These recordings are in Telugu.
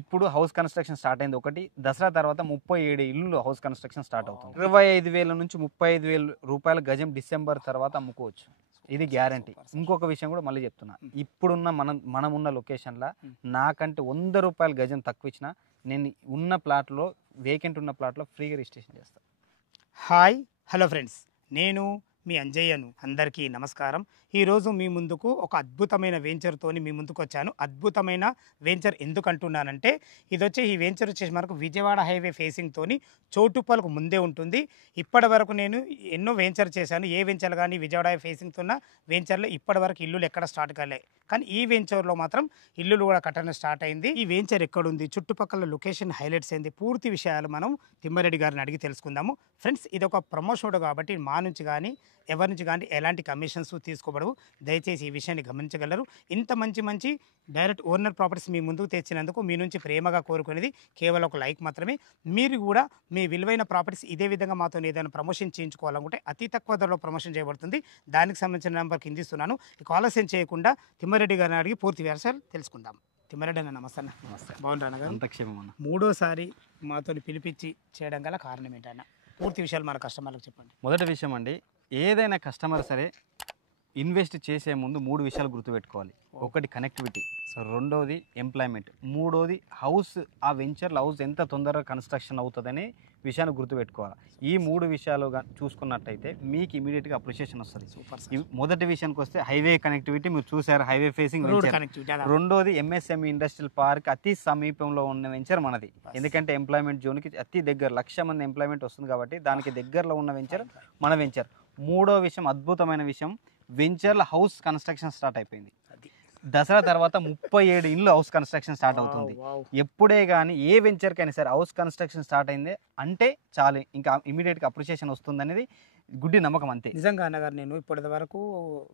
ఇప్పుడు హౌస్ కన్స్ట్రక్షన్ స్టార్ట్ అయింది ఒకటి. దసరా తర్వాత 37 ఇల్లు హౌస్ కన్స్ట్రక్షన్ స్టార్ట్ అవుతుంది. 25,000 నుంచి 35,000 రూపాయల గజం డిసెంబర్ తర్వాత అమ్ముకోవచ్చు. ఇది గ్యారంటీ. ఇంకొక విషయం కూడా మళ్ళీ చెప్తున్నా, ఇప్పుడున్న మనమున్న లొకేషన్లో నాకంటే 100 రూపాయల గజం తక్కువ ఇచ్చినా నేను ఉన్న ప్లాట్లో, వేకెంట్ ఉన్న ప్లాట్లో ఫ్రీగా రిజిస్ట్రేషన్ చేస్తాను. హాయ్, హలో ఫ్రెండ్స్, నేను మీ అంజయ్యను. అందరికీ నమస్కారం. ఈరోజు మీ ముందుకు ఒక అద్భుతమైన వెంచర్తోని మీ ముందుకు వచ్చాను. అద్భుతమైన వెంచర్ ఎందుకు అంటున్నానంటే, ఈ వెంచర్ వచ్చేసి మనకు విజయవాడ హైవే ఫేసింగ్తోని చౌటుప్పల్కు ముందే ఉంటుంది. ఇప్పటి వరకు నేను ఎన్నో వెంచర్ చేశాను. ఏ వెంచర్ కానీ విజయవాడ హైవే ఫేసింగ్తో ఉన్న వెంచర్లో ఇప్పటి వరకు ఇల్లులు ఎక్కడ స్టార్ట్ కాలే, కానీ ఈ వెంచర్లో మాత్రం ఇల్లులు కూడా కట్టడం స్టార్ట్ అయింది. ఈ వెంచర్ ఎక్కడుంది, చుట్టుపక్కల లొకేషన్ హైలైట్స్ ఏంది, పూర్తి విషయాలు మనం తిమ్మారెడ్డి గారిని అడిగి తెలుసుకుందాము. ఫ్రెండ్స్, ఇది ఒక ప్రమోషన్ కాబట్టి మా నుంచి కానీ ఎవరి నుంచి కానీ ఎలాంటి కమిషన్స్ తీసుకోబడవు. దయచేసి ఈ విషయాన్ని గమనించగలరు. ఇంత మంచి డైరెక్ట్ ఓనర్ ప్రాపర్టీస్ మీ ముందుకు తెచ్చినందుకు మీ నుంచి ప్రేమగా కోరుకునేది కేవలం ఒక లైక్ మాత్రమే. మీరు కూడా మీ విలువైన ప్రాపర్టీస్ ఇదే విధంగా మాతో ఏదైనా ప్రమోషన్ చేయించుకోవాలనుకుంటే అతి తక్కువ ధరలో ప్రమోషన్ చేయబడుతుంది. దానికి సంబంధించిన నెంబర్ కింద ఇస్తున్నాను. ఇక ఆలస్యం చేయకుండా తిమ్మారెడ్డి గారిని అడిగి పూర్తి వివరాలు తెలుసుకుందాం. తిమ్మారెడ్డి అన్న, నమస్తే అన్న. నమస్తే. బాగుంటాను కదా? అంతక్షేమం అన్న. మూడోసారి మాతో పిలిపించి చేయడం గల కారణం ఏంటన్న? పూర్తి విషయాలు మన కస్టమర్లకు చెప్పండి. మొదటి విషయం అండి, ఏదైనా కస్టమర్ సరే ఇన్వెస్ట్ చేసే ముందు 3 విషయాలు గుర్తుపెట్టుకోవాలి. ఒకటి కనెక్టివిటీ, రెండోది ఎంప్లాయ్మెంట్, మూడోది హౌస్, ఆ వెంచర్లో హౌస్ ఎంత తొందరగా కన్స్ట్రక్షన్ అవుతుందనే విషయాన్ని గుర్తుపెట్టుకోవాలి. ఈ 3 విషయాలు చూసుకున్నట్టయితే మీకు ఇమీడియట్గా అప్రిషియేషన్ వస్తుంది. మొదటి విషయానికి వస్తే హైవే కనెక్టివిటీ, మీరు చూసారు హైవే ఫేసింగ్ వెంచర్. రెండోది ఎంఎస్ఎంఈ ఇండస్ట్రియల్ పార్క్, అతి సమీపంలో ఉన్న వెంచర్ మనది. ఎందుకంటే ఎంప్లాయ్మెంట్ జోన్కి అతి దగ్గర 1,00,000 మంది ఎంప్లాయ్మెంట్ వస్తుంది కాబట్టి దానికి దగ్గరలో ఉన్న వెంచర్ మన వెంచర్. మూడో విషయం, అద్భుతమైన విషయం, వెంచర్ల హౌస్ కన్స్ట్రక్షన్ స్టార్ట్ అయిపోయింది. దసరా తర్వాత 37 ఇల్లు హౌస్ కన్స్ట్రక్షన్ స్టార్ట్ అవుతుంది. ఎప్పుడే కానీ ఏ వెంచర్కైనా సరే హౌస్ కన్స్ట్రక్షన్ స్టార్ట్ అయింది అంటే చాలు, ఇంకా ఇమీడియట్గా అప్రిషియేషన్ వస్తుంది అనేది గుడ్డి నమ్మకం అంతే. నిజంగా అన్నగారు, నేను ఇప్పటి వరకు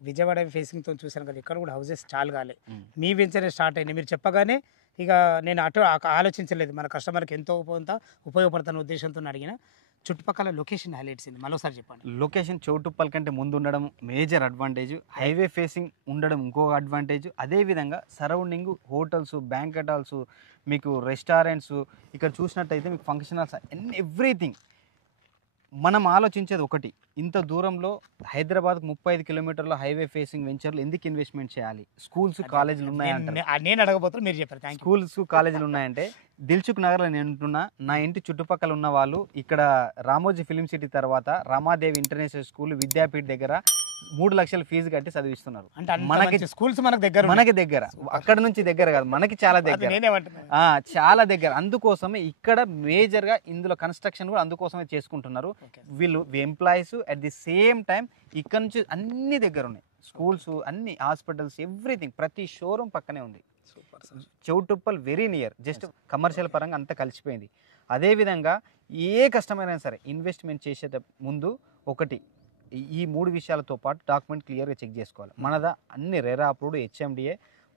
విజయవాడ ఫేసింగ్తో చూశాను కదా, ఇక్కడ కూడా హౌసెస్ చాలు కాలే. మీ వెంచర్ స్టార్ట్ అయింది మీరు చెప్పగానే ఇక నేను అటు ఆలోచించలేదు. మన కస్టమర్కి ఎంతో ఉపయోగపడుతున్న ఉద్దేశంతో అడిగిన. చుట్టుపక్కల లొకేషన్ హైలైట్స్ ఏంది మరోసారి చెప్పండి. లొకేషన్ చౌటుప్పల్ కంటే ముందు ఉండడం మేజర్ అడ్వాంటేజ్, హైవే ఫేసింగ్ ఉండడం ఇంకొక అడ్వాంటేజ్. అదేవిధంగా సరౌండింగ్ హోటల్స్, బ్యాంకెట్ హాల్స్, మీకు రెస్టారెంట్స్, ఇక్కడ చూసినట్టయితే మీకు ఫంక్షన్ హాల్స్, ఎవ్రీథింగ్. మనం ఆలోచించేది ఒకటి, ఇంత దూరంలో హైదరాబాద్ 35 కిలోమీటర్ల హైవే ఫేసింగ్ వెంచర్లు ఎందుకు ఇన్వెస్ట్మెంట్ చేయాలి? స్కూల్స్, కాలేజీలు ఉన్నాయంటే నేను అడగబోతున్నా, మీరు చెప్పారు. స్కూల్స్, కాలేజీలు ఉన్నాయంటే దిల్సుఖ్ నగర్లో నేను ఉంటున్నా. నా ఇంటి చుట్టుపక్కల ఉన్న వాళ్ళు ఇక్కడ రామోజీ ఫిలిం సిటీ తర్వాత రమాదేవి ఇంటర్నేషనల్ స్కూల్, విద్యాపీఠ దగ్గర 3 లక్షల ఫీజు కట్టి చదివిస్తున్నారు. మనకి స్కూల్స్ మనకి దగ్గర, అక్కడ నుంచి దగ్గర కాదు, మనకి చాలా దగ్గర, చాలా దగ్గర. అందుకోసమే ఇక్కడ మేజర్ గా ఇందులో కన్స్ట్రక్షన్ కూడా అందుకోసమే చేసుకుంటున్నారు వీళ్ళు employees. At the same time ఇక్కడ నుంచి అన్ని దగ్గర ఉన్నాయి, స్కూల్స్, అన్ని హాస్పిటల్స్, ఎవ్రీథింగ్. ప్రతి షోరూమ్ పక్కనే ఉంది. Choutuppal very near, just commercial పరంగా అంతా కలిసిపోయింది. అదేవిధంగా ఏ కస్టమర్ అయినా సరే ఇన్వెస్ట్మెంట్ చేసే ముందు ఒకటి, ఈ 3 విషయాలతో పాటు డాక్యుమెంట్ క్లియర్గా చెక్ చేసుకోవాలి. మనదా అన్ని RERA approved, HMDA,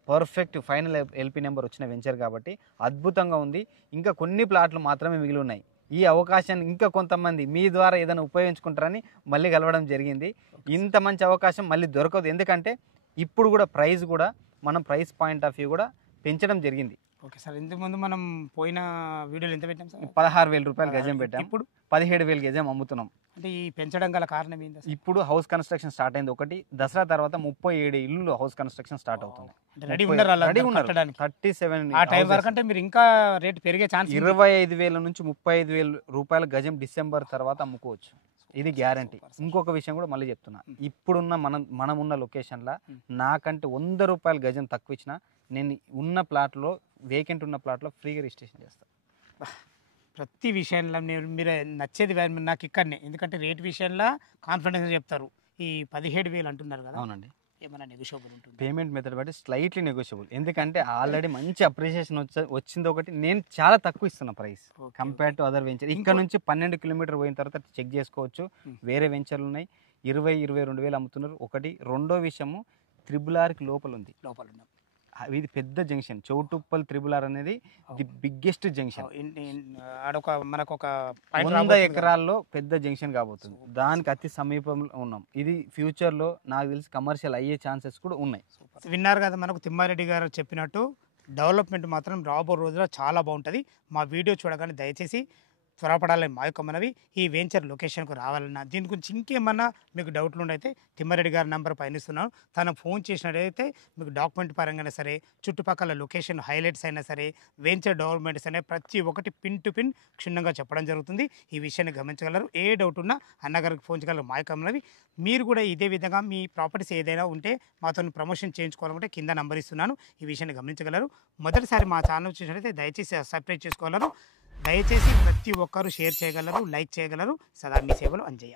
perfect final LP number వచ్చిన వెంచర్ కాబట్టి అద్భుతంగా ఉంది. ఇంకా కొన్ని ప్లాట్లు మాత్రమే మిగిలి ఉన్నాయి. ఈ అవకాశాన్ని ఇంకా కొంతమంది మీ ద్వారా ఏదైనా ఉపయోగించుకుంటారని మళ్ళీ కలవడం జరిగింది. ఇంత మంచి అవకాశం మళ్ళీ దొరకదు. ఎందుకంటే ఇప్పుడు కూడా ప్రైస్ కూడా మనం ప్రైస్ పాయింట్ ఆఫ్ వ్యూ కూడా పెంచడం జరిగింది. ఓకే సార్, ఇంతకుముందు మనం పోయిన వీడియోలు ఎంత పెట్టాం సార్? 16,000 రూపాయలు గజం పెట్టాం. ఇప్పుడు 17,000 గజం అమ్ముతున్నాం. అంటే ఈ పెంచడం గల కారణం ఏంటి? ఇప్పుడు హౌస్ కన్స్ట్రక్షన్ స్టార్ట్ అయింది ఒకటి. దసరా తర్వాత 37 ఇల్లు హౌస్ కన్స్ట్రక్షన్ స్టార్ట్ అవుతుంది. రెడీ ఉన్నారు 37. ఆ టైం వరకు అంటే మీరు ఇంకా రేట్ పెరిగే ఛాన్స్. 25,000 నుంచి 35,000 రూపాయల గజం డిసెంబర్ తర్వాత అమ్ముకోవచ్చు. ఇది గ్యారంటీ. ఇంకొక విషయం కూడా మళ్ళీ చెప్తున్నా, ఇప్పుడున్న మనమున్న లొకేషన్లో నాకంటే 100 రూపాయల గజం తక్కువ ఇచ్చినా నేను ఉన్న ప్లాట్లో, వేకెంట్ ఉన్న ప్లాట్లో ఫ్రీగా రిజిస్ట్రేషన్ చేస్తాను. ప్రతి విషయంలో మీరు నచ్చేది నాకు ఇక్కడనే, ఎందుకంటే రేట్ విషయంలో కాన్ఫిడెన్స్ చెప్తారు. ఈ 17,000 అంటున్నారు కదా? అవునండి. ఏమైనా నెగోషియబుల్ ఉంటుంది? పేమెంట్ మెథడ్ బట్టి స్లైట్లీ నెగోషియబుల్. ఎందుకంటే ఆల్రెడీ మంచి అప్రిషియేషన్ వచ్చింది ఒకటి. నేను చాలా తక్కువ ఇస్తున్నా price compare to other venture. ఇక్కడ నుంచి 12 కిలోమీటర్ పోయిన తర్వాత చెక్ చేసుకోవచ్చు. వేరే వెంచర్లు ఉన్నాయి, 20-22 అమ్ముతున్నారు. ఒకటి. రెండో విషయము, RRRకి లోపల ఉంది. ఇది పెద్ద జంక్షన్. చౌటుప్పల్ RRR అనేది ది బిగ్గెస్ట్ జంక్షన్. మనకు ఒక 100 ఎకరాల్లో పెద్ద జంక్షన్ కాబోతుంది. దానికి అతి సమీపంలో ఉన్నాం. ఇది ఫ్యూచర్లో నాకు తెలిసి కమర్షియల్ అయ్యే ఛాన్సెస్ కూడా ఉన్నాయి. విన్నారు కదా, మనకు తిమ్మారెడ్డి గారు చెప్పినట్టు డెవలప్మెంట్ మాత్రం రాబో రోజుల్లో చాలా బాగుంటుంది. మా వీడియో చూడగానే దయచేసి త్వరపడాలని మా యొక్క మనవి. ఈ వెంచర్ లొకేషన్కు రావాలన్నా దీని గురించి ఇంకేమన్నా మీకు డౌట్లు ఉండైతే తిమ్మారెడ్డి గారి నెంబర్ పైన ఇస్తున్నాను. తను ఫోన్ చేసినట్టయితే మీకు డాక్యుమెంట్ పరంగానే సరే, చుట్టుపక్కల లొకేషన్ హైలైట్స్ అయినా సరే, వెంచర్ డెవలప్మెంట్స్ అనే ప్రతి ఒక్కటి పిన్ టు పిన్ క్షుణ్ణంగా చెప్పడం జరుగుతుంది. ఈ విషయాన్ని గమనించగలరు. ఏ డౌట్ ఉన్నా అన్నగారికి ఫోన్ చేయగలరు మా యొక్క మనవి. మీరు కూడా ఇదే విధంగా మీ ప్రాపర్టీస్ ఏదైనా ఉంటే మాతో ప్రమోషన్ చేయించుకోవాలంటే కింద నంబర్ ఇస్తున్నాను. ఈ విషయాన్ని గమనించగలరు. మొదటిసారి మా ఛానల్ చూసినట్లయితే దయచేసి సబ్స్క్రైబ్ చేసుకోగలరు. దయచేసి ప్రతి ఒక్కరూ షేర్ చేయగలరు, లైక్ చేయగలరు. సదా మీ సేవలు అంజయ్య.